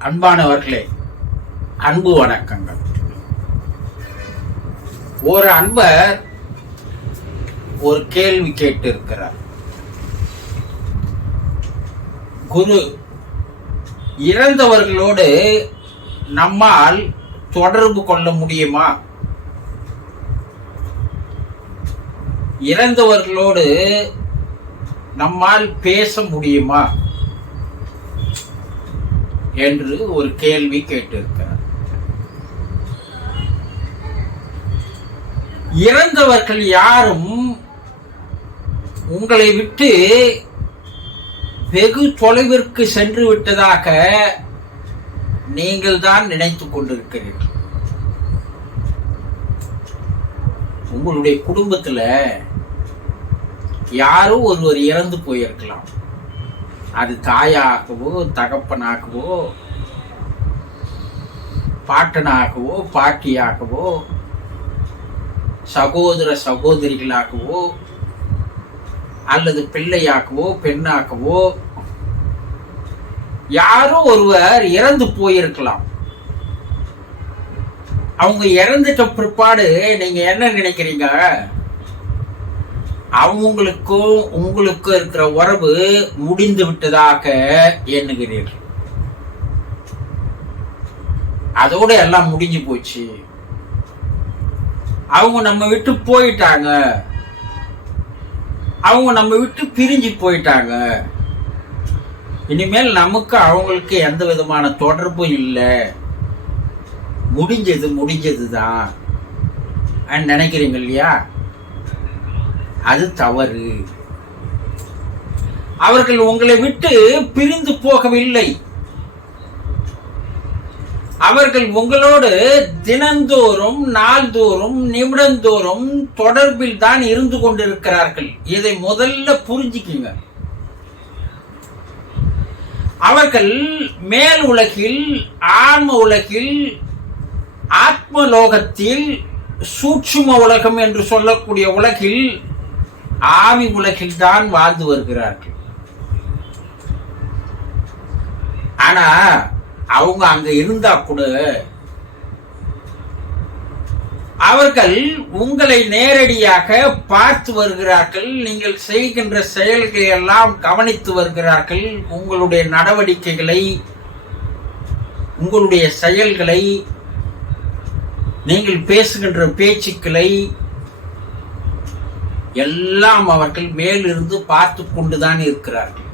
அன்பானவர்களே அன்பு வணக்கங்கள். ஒரு அன்பர் ஒரு கேள்வி கேட்டு இருக்கிறார் குரு இறந்தவர்களோடு நம்மால் தொடர்பு கொள்ள முடியுமா? இறந்தவர்களோடு நம்மால் பேச முடியுமா? என்று ஒரு கேள்வி கேட்டிருக்கிறார். இறந்தவர்கள் யாரும் உங்களை விட்டு வெகு தொலைவிற்கு சென்று விட்டதாக நீங்கள் தான் நினைத்துக் கொண்டிருக்கிறீர்கள். உங்களுடைய குடும்பத்தில் யாரோ ஒருவர் இறந்து போயிருக்கலாம். அது தாயாகவோ தகப்பனாகவோ பாட்டனாகவோ பாட்டியாகவோ சகோதர சகோதரிகளாகவோ அல்லது பிள்ளையாகவோ பெண்ணாகவோ யாரோ ஒருவர் இறந்து போயிருக்கலாம். அவங்க இறந்துட்ட பிற்பாடு நீங்க என்ன நினைக்கிறீங்க? அவங்களுக்கும் உங்களுக்கும் இருக்கிற உறவு முடிந்து விட்டதாக எண்ணுகிறீர்கள். அதோட எல்லாம் முடிஞ்சு போச்சு. அவங்க நம்ம விட்டு போயிட்டாங்க. அவங்க நம்ம விட்டு பிரிஞ்சு போயிட்டாங்க. இனிமேல் நமக்கு அவங்களுக்கு எந்த விதமான தொடர்பும் இல்லை. முடிஞ்சது முடிஞ்சது தான் நினைக்கிறீங்க இல்லையா? அது தவறு. அவர்கள் உங்களை விட்டு பிரிந்து போகவில்லை. அவர்கள் உங்களோடு தினந்தோறும் நாள்தோறும் நிமிடந்தோறும் தொடர்பில் தான் இருந்து கொண்டிருக்கிறார்கள். இதை முதல்ல புரிஞ்சுக்குங்க. அவர்கள் மேல் உலகில் ஆன்ம உலகில் ஆத்மலோகத்தில் சூட்சும உலகம் என்று சொல்லக்கூடிய உலகில் ஆவி உலகில் தான் வாழ்ந்து வருகிறார்கள். ஆனா அவங்க அங்க இருந்தா கூட அவர்கள் உங்களை நேரடியாக பார்த்து வருகிறார்கள் நீங்கள் செய்கின்ற செயல்களை எல்லாம் கவனித்து வருகிறார்கள் உங்களுடைய நடவடிக்கைகளை உங்களுடைய செயல்களை நீங்கள் பேசுகின்ற பேச்சுக்களை எல்லாம் அவர்கள் மேலிருந்து பார்த்து கொண்டுதான் இருக்கிறார்கள்.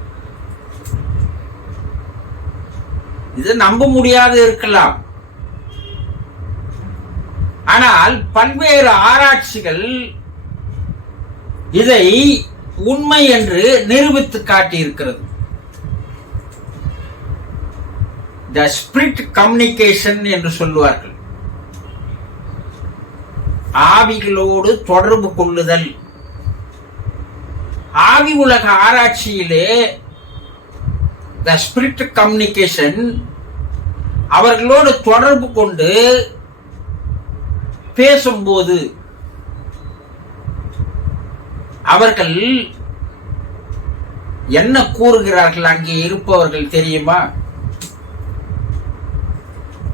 இது நம்ப முடியாது இருக்கலாம். ஆனால் பல்வேறு ஆராய்ச்சிகள் இதை உண்மை என்று நிரூபித்து காட்டியிருக்கிறது. த ஸ்பிரிட் கம்யூனிகேஷன் என்று சொல்லுவார்கள். ஆவிகளோடு தொடர்பு கொள்ளுதல். ஆவி உலக ஆராய்ச்சியிலே த ஸ்பிரிட் கம்யூனிகேஷன் அவர்களோடு தொடர்பு கொண்டு பேசும்போது அவர்கள் என்ன கூறுகிறார்கள் அங்கே இருப்பவர்கள் தெரியுமா?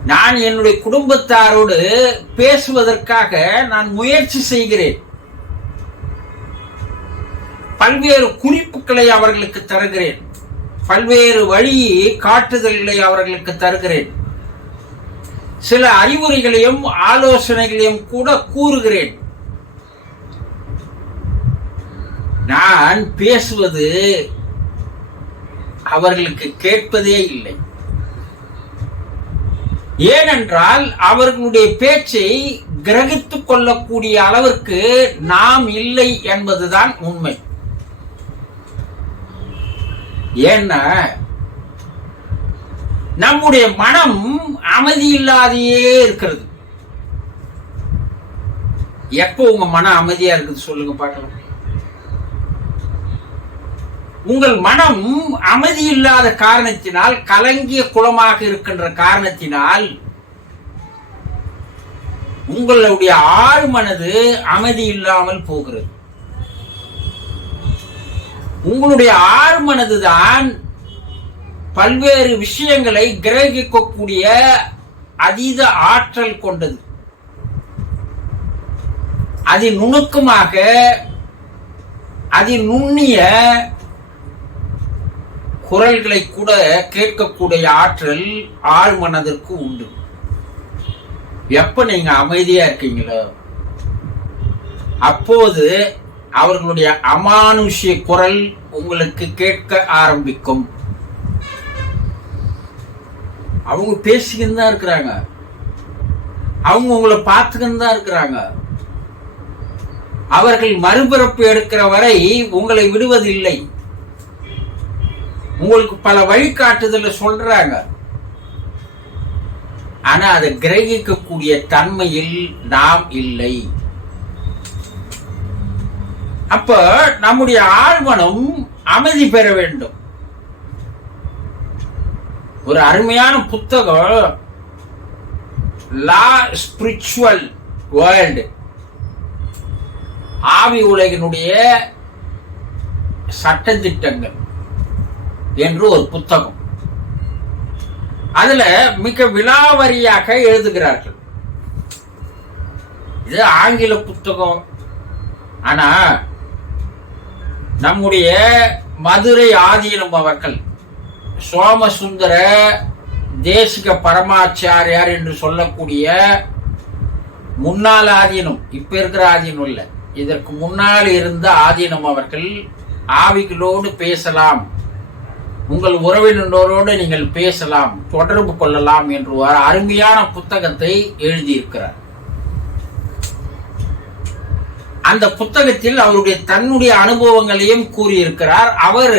நான் என்னுடைய குடும்பத்தாரோடு பேசுவதற்காக நான் முயற்சி செய்கிறேன். பல்வேறு குறிப்புகளை அவர்களுக்கு தருகிறேன். பல்வேறு வழி காட்டுதல்களை அவர்களுக்கு தருகிறேன். சில அறிவுரைகளையும் ஆலோசனைகளையும் கூட கூறுகிறேன். நான் பேசுவது அவர்களுக்கு கேட்பதே இல்லை. ஏனென்றால் அவர்களுடைய பேச்சை கிரகித்துக் கொள்ளக்கூடிய அளவிற்கு நாம் இல்லை என்பதுதான் உண்மை. ஏன்னா நம்முடைய மனம் அமைதி இல்லாதையே இருக்கிறது. எப்போ உங்க மனம் அமைதியா இருக்குது சொல்லுங்க பார்க்கலாம். உங்கள் மனம் அமைதி இல்லாத காரணத்தினால் கலங்கிய குளமாக இருக்கின்ற காரணத்தினால் உங்களுடைய ஆறு மனது அமைதி இல்லாமல் போகிறது. உங்களுடைய ஆறு மனதுதான் பல்வேறு விஷயங்களை கிரகிக்கக்கூடிய அதீத ஆற்றல் கொண்டது. அதி நுணுக்கமாக அதி நுண்ணிய குரல்களை கூட கேட்கக்கூடிய ஆற்றல் ஆழ்மனதிற்கு உண்டு. எப்ப நீங்க அமைதியா இருக்கீங்களோ அப்போது அவர்களுடைய அமானுஷ்ய குரல் உங்களுக்கு கேட்க ஆரம்பிக்கும். அவங்க பேசிக்கிட்டு தான் இருக்கிறாங்க. அவங்க உங்களை பார்த்துக்கிட்டு தான் இருக்கிறாங்க. அவர்கள் மறுபிறப்பு எடுக்கிற வரை உங்களை விடுவதில்லை. உங்களுக்கு பல வழிகாட்டுதல சொல்றாங்க. ஆனா அதை கிரகிக்கக்கூடிய தன்மையில் நாம் இல்லை. அப்ப நம்முடைய ஆழ்மனம் அமைதி பெற வேண்டும். ஒரு அருமையான புத்தகம் லா ஸ்பிரிச்சுவல் வேர்ல்டு ஆவி உலகினுடைய சட்டத்திட்டங்கள் என்று ஒரு புத்தகம். அதுல மிக விலாவரியாக எழுதுகிறார்கள். இது ஆங்கில புத்தகம். ஆனா நம்முடைய மதுரை ஆதீனம் அவர்கள் சோமசுந்தர தேசிக பரமாச்சாரியார் என்று சொல்லக்கூடிய முன்னாள் ஆதீனம் இப்ப இருக்கிற ஆதீனம் இல்லை. இதற்கு முன்னால் இருந்த ஆதீனம் அவர்கள் ஆவிகளோடு பேசலாம். உங்கள் உறவினரோடு நீங்கள் பேசலாம் தொடர்பு கொள்ளலாம் என்று ஒரு அருமையான புத்தகத்தை எழுதியிருக்கிறார். அந்த புத்தகத்தில் அவருடைய தன்னுடைய அனுபவங்களையும் கூறியிருக்கிறார். அவர்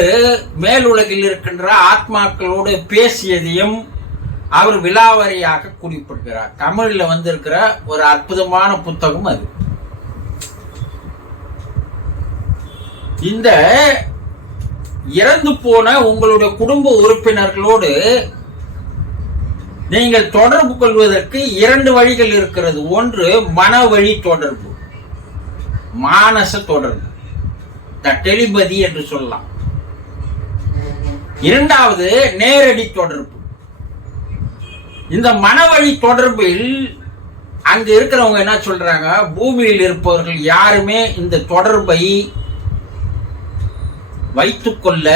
மேலுலகில் இருக்கின்ற ஆத்மாக்களோடு பேசியதையும் அவர் விலாவரியாக குறிப்பிடுகிறார். தமிழில் வந்திருக்கிற ஒரு அற்புதமான புத்தகம் அது. இந்த இறந்து போன உங்களுடைய குடும்ப உறுப்பினர்களோடு நீங்கள் தொடர்பு கொள்வதற்கு இரண்டு வழிகள் இருக்கிறது. ஒன்று மன வழி தொடர்பு. மானச தொடர்பு. த டெலிபதி என்று சொல்லலாம். இரண்டாவது நேரடி தொடர்பு. இந்த மனவழி தொடர்பில் அங்கு இருக்கிறவங்க என்ன சொல்றாங்க? பூமியில் இருப்பவர்கள் யாருமே இந்த தொடர்பை வைத்துக்கொள்ள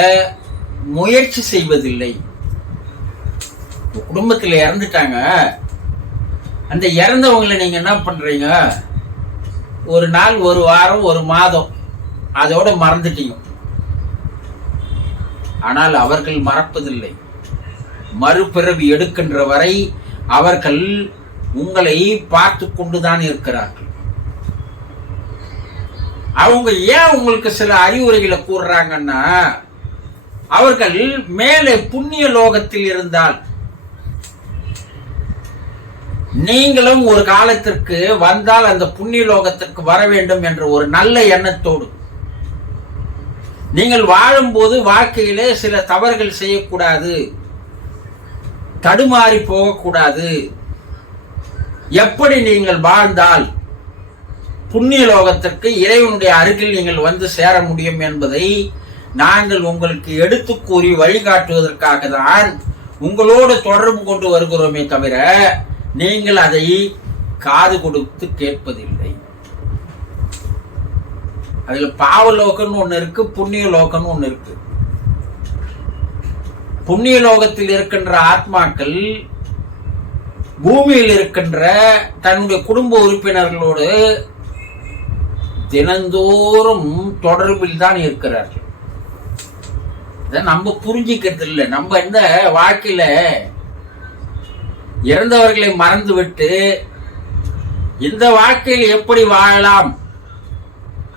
முயற்சி செய்வதில்லை. குடும்பத்தில் இறந்துட்டாங்க. அந்த இறந்தவங்களை நீங்க என்ன பண்றீங்க? ஒரு நாள் ஒரு வாரம் ஒரு மாதம். அதோட மறந்துட்டீங்க. ஆனால் அவர்கள் மறப்பதில்லை. மறுபிறவி எடுக்கின்ற வரை அவர்கள் உங்களை பார்த்து கொண்டுதான் இருக்கிறார்கள். அவங்க ஏன் உங்களுக்கு சில அறிவுரைகளை கூறுறாங்கன்னா அவர்கள் மேலே புண்ணிய லோகத்தில் இருந்தால் நீங்களும் ஒரு காலத்திற்கு வந்தால் அந்த புண்ணிய லோகத்திற்கு வர வேண்டும் என்ற ஒரு நல்ல எண்ணத்தோடு. நீங்கள் வாழும்போது வாழ்க்கையிலே சில தவறுகள் செய்யக்கூடாது. தடுமாறி போகக்கூடாது. எப்படி நீங்கள் வாழ்ந்தால் புண்ணிய லோகத்திற்கு இறைவனுடைய அருகில் நீங்கள் வந்து சேர முடியும் என்பதை நாங்கள் உங்களுக்கு எடுத்து கூறி வழிகாட்டுவதற்காக தான் உங்களோடு தொடர்பு கொண்டு வருகிறோமே தவிர நீங்கள் அதை காது கொடுத்து கேட்பதில்லை. அதுல பாவலோகம்னு ஒண்ணு இருக்கு புண்ணிய லோகம்னு ஒண்ணு இருக்கு. புண்ணிய லோகத்தில் இருக்கின்ற ஆத்மாக்கள் பூமியில் இருக்கின்ற தன்னுடைய குடும்ப உறுப்பினர்களோடு தினந்தோறும் தொடர்பில் தான் இருக்கிறார்கள். இதை நம்ம புரிஞ்சிக்கிறது இல்லை நம்ம இந்த வாழ்க்கையில இறந்தவர்களை மறந்துவிட்டு இந்த வாழ்க்கையில் எப்படி வாழலாம்?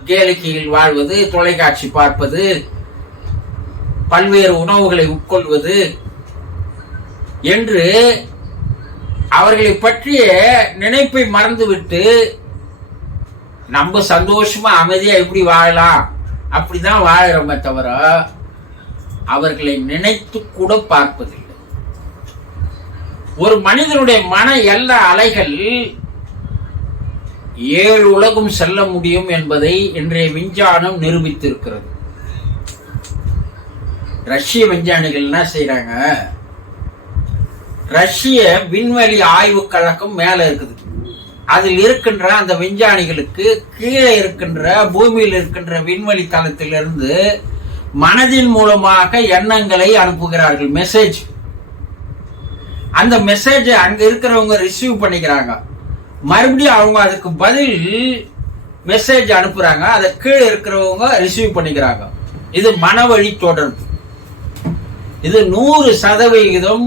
கேளிக்கையில் வாழ்வது தொலைக்காட்சி பார்ப்பது பல்வேறு உணவுகளை உட்கொள்வது என்று அவர்களை பற்றிய நினைப்பை மறந்துவிட்டு நம்ம சந்தோஷமா அமைதியா எப்படி வாழலாம்? அப்படிதான் வாழறோமே தவிர அவர்களை நினைத்து கூட பார்ப்பதில்லை. ஒரு மனிதனுடைய மன எல்ல அலைகள் ஏழு உலகம் செல்ல முடியும் என்பதை இன்றைய விஞ்ஞானம் நிரூபித்திருக்கிறது. ரஷ்ய விஞ்ஞானிகள் என்ன செய்யறாங்க ரஷ்ய விண்வெளி ஆய்வு கழகம் மேல இருக்குது. அதில் இருக்கின்ற அந்த விஞ்ஞானிகளுக்கு கீழே இருக்கின்ற பூமியில் இருக்கின்ற விண்வெளி தளத்திலிருந்து மனதின் மூலமாக எண்ணங்களை அனுப்புகிறார்கள் மெசேஜ் அந்த மெசேஜை அங்க இருக்கிறவங்க ரிசீவ் பண்ணிக்கிறாங்க. மறுபடியும் அவங்க அதுக்கு பதில் மெசேஜ் அனுப்புறாங்க. அதை கீழே இருக்கிறவங்க ரிசீவ் பண்ணிக்கிறாங்க. இது மனவழி தொடர்பு இது நூறு சதவிகிதம்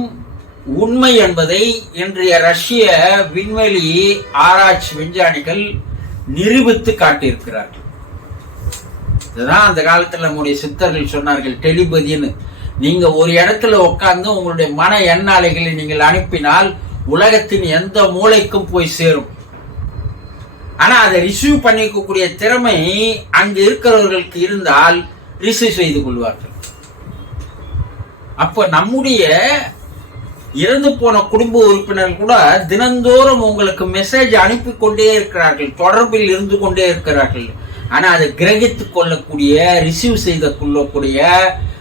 உண்மை என்பதை இன்றைய ரஷ்ய விண்வெளி ஆராய்ச்சி விஞ்ஞானிகள் நிரூபித்து காட்டியிருக்கிறார்கள். இதுதான் அந்த காலத்தில் நம்முடைய சித்தர்கள் சொன்னார்கள் டெலிபதின்னு. நீங்க ஒரு இடத்துல உட்கார்ந்து உங்களுடைய மன எண்ணாலைகளை நீங்கள் அனுப்பினால் உலகத்தின் எந்த மூளைக்கும் போய் சேரும். ஆனா அதை ரிசீவ் பண்ணிக்கக்கூடிய திறமை அங்கு இருக்கிறவர்களுக்கு இருந்தால் ரிசீவ் செய்து கொள்வார்கள். அப்ப நம்முடைய இறந்து போன குடும்ப உறுப்பினர்கள் கூட தினந்தோறும் உங்களுக்கு மெசேஜ் அனுப்பி கொண்டே இருக்கிறார்கள் தொடர்பில் இருந்து கொண்டே இருக்கிறார்கள். ஆனா அதை கிரகித்துக் கொள்ளக்கூடிய ரிசீவ் செய்து கொள்ளக்கூடிய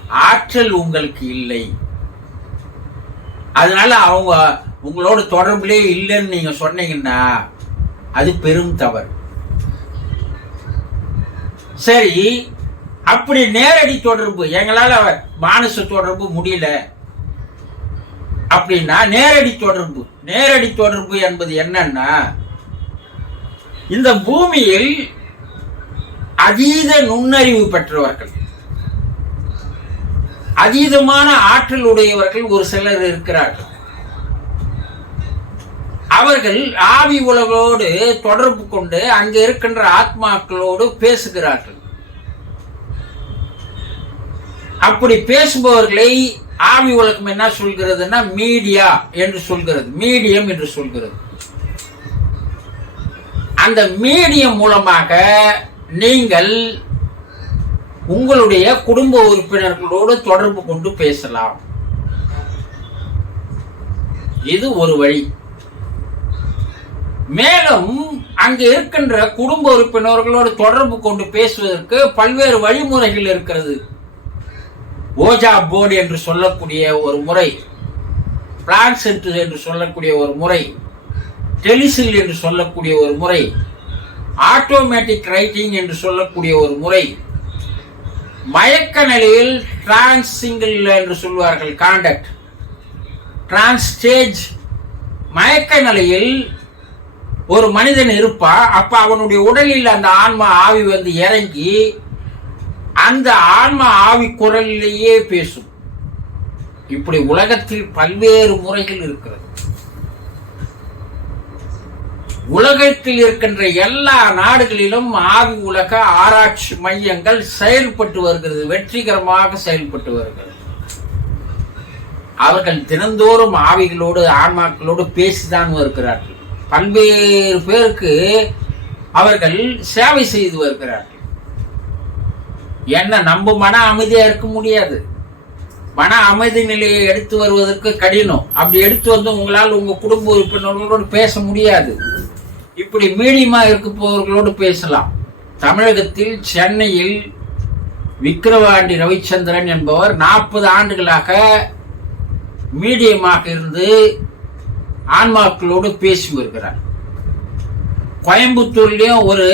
ஆற்றல் உங்களுக்கு இல்லை. அதனால அவங்க உங்களோட தொடர்பிலே இல்லைன்னு நீங்க சொன்னீங்கன்னா அது பெரும் தவறு. சரி அப்படி நேரடி தொடர்பு எங்களால் மானச தொடர்பு முடியல அப்படின்னா நேரடி தொடர்பு. நேரடி தொடர்பு என்பது என்னன்னா இந்த பூமியில் அதீத நுண்ணறிவு பெற்றவர்கள். அதீதமான ஆற்றல் உடையவர்கள் ஒரு சிலர் இருக்கிறார்கள். அவர்கள் ஆவி உலகோடு தொடர்பு கொண்டு அங்கு இருக்கின்ற ஆத்மாக்களோடு பேசுகிறார்கள். அப்படி பேசுபவர்களை ஆவி உலகம் என்ன சொல்கிறதுன்னா மீடியா என்று சொல்கிறது மீடியம் என்று சொல்கிறது. அந்த மீடியம் மூலமாக நீங்கள் உங்களுடைய குடும்ப உறுப்பினர்களோடு தொடர்பு கொண்டு பேசலாம். இது ஒரு வழி. மேலும் அங்கு இருக்கின்ற குடும்ப உறுப்பினர்களோடு தொடர்பு கொண்டு பேசுவதற்கு பல்வேறு வழிமுறைகள் இருக்கிறது. ஓஜா போர்டு என்று சொல்லக்கூடிய ஒரு முறை பிளான் சென்டர் என்று சொல்லக்கூடிய ஒரு முறை டெலிசில் என்று சொல்லக்கூடிய ஒரு முறை ஆட்டோமேட்டிக் ரைட்டிங் என்று சொல்லக்கூடிய ஒரு முறை மயக்க நிலையில் டிரான்ஸ் சிங்கிள் என்று சொல்வார்கள் காண்டக்ட் டிரான்ஸ் ஸ்டேஜ் மயக்க நிலையில் ஒரு மனிதன் இருப்பா அப்ப அவனுடைய உடலில் அந்த ஆன்மா ஆவி வந்து இறங்கி அந்த ஆன்மா ஆவி குரலிலேயே பேசும். இப்படி உலகத்தில் பல்வேறு முறைகள் இருக்கிறது. உலகத்தில் இருக்கின்ற எல்லா நாடுகளிலும் ஆவி உலக ஆராய்ச்சி மையங்கள் செயல்பட்டு வருகிறது வெற்றிகரமாக செயல்பட்டு வருகிறது. அவர்கள் தினந்தோறும் ஆவிகளோடு ஆன்மாக்களோடு பேசிதான் வருகிறார்கள். பல்வேறு பேருக்கு அவர்கள் சேவை செய்து வருகிறார்கள். என்ன நம்ம மன அமைதியா இருக்க முடியாது? மன அமைதி நிலையை எடுத்து வருவதற்கு கடினம். அப்படி எடுத்து வந்து உங்களால் உங்க குடும்ப உறுப்பினர்களோடு பேச முடியாது. இப்படி மீடியமா இருக்கப்போவர்களோடு பேசலாம். தமிழகத்தில் சென்னையில் விக்கிரவாண்டி ரவிச்சந்திரன் என்பவர் நாற்பது ஆண்டுகளாக மீடியமாக இருந்து ஆன்மாக்களோடு பேசி வருகிறார். கோயம்புத்தூர்லேயும் ஒரு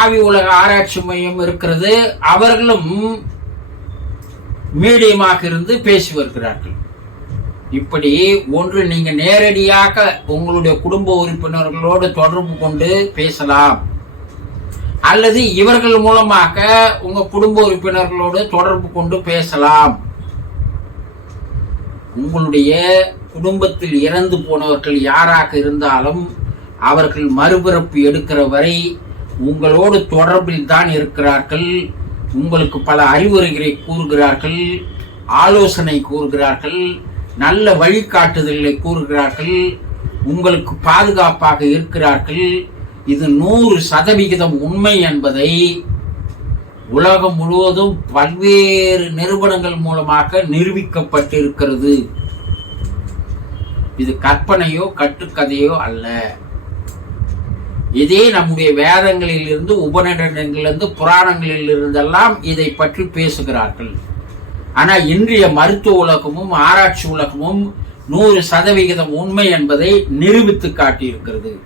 ஆவி உலக ஆராய்ச்சி மையம் இருக்கிறது. அவர்களும் மீடியமாக இருந்து பேசி வருகிறார்கள். இப்படி ஒன்று நீங்க நேரடியாக உங்களுடைய குடும்ப உறுப்பினர்களோடு தொடர்பு கொண்டு பேசலாம். அல்லது இவர்கள் மூலமாக உங்க குடும்ப உறுப்பினர்களோடு தொடர்பு கொண்டு பேசலாம். உங்களுடைய குடும்பத்தில் இறந்து போனவர்கள் யாராக இருந்தாலும் அவர்கள் மறுபிறப்பு எடுக்கிற வரை உங்களோடு தொடர்பில் தான் இருக்கிறார்கள். உங்களுக்கு பல அறிவுரைகளை கூறுகிறார்கள் ஆலோசனை கூறுகிறார்கள். நல்ல வழிகாட்டுதல்களை கூறுகிறார்கள் உங்களுக்கு பாதுகாப்பாக இருக்கிறார்கள். இது நூறு சதவிகிதம் உண்மை என்பதை உலகம் முழுவதும் பல்வேறு நிறுவனங்கள் மூலமாக நிரூபிக்கப்பட்டிருக்கிறது. இது கற்பனையோ கட்டுக்கதையோ அல்ல. இதே நம்முடைய வேதங்களில் இருந்து உபநிடங்களிலிருந்து புராணங்களில் இருந்தெல்லாம் இதை பற்றி பேசுகிறார்கள். ஆனா இன்றைய மருத்துவ உலகமும் ஆராய்ச்சி உலகமும் நூறு சதவிகிதம் உண்மை என்பதை நிரூபித்து காட்டியிருக்கிறது.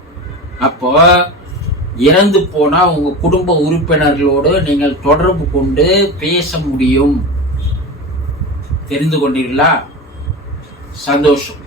அப்போ இறந்து போனா உங்க குடும்ப உறுப்பினர்களோடு நீங்கள் தொடர்பு கொண்டு பேச முடியும். தெரிந்து கொண்டீர்களா? சந்தோஷம்.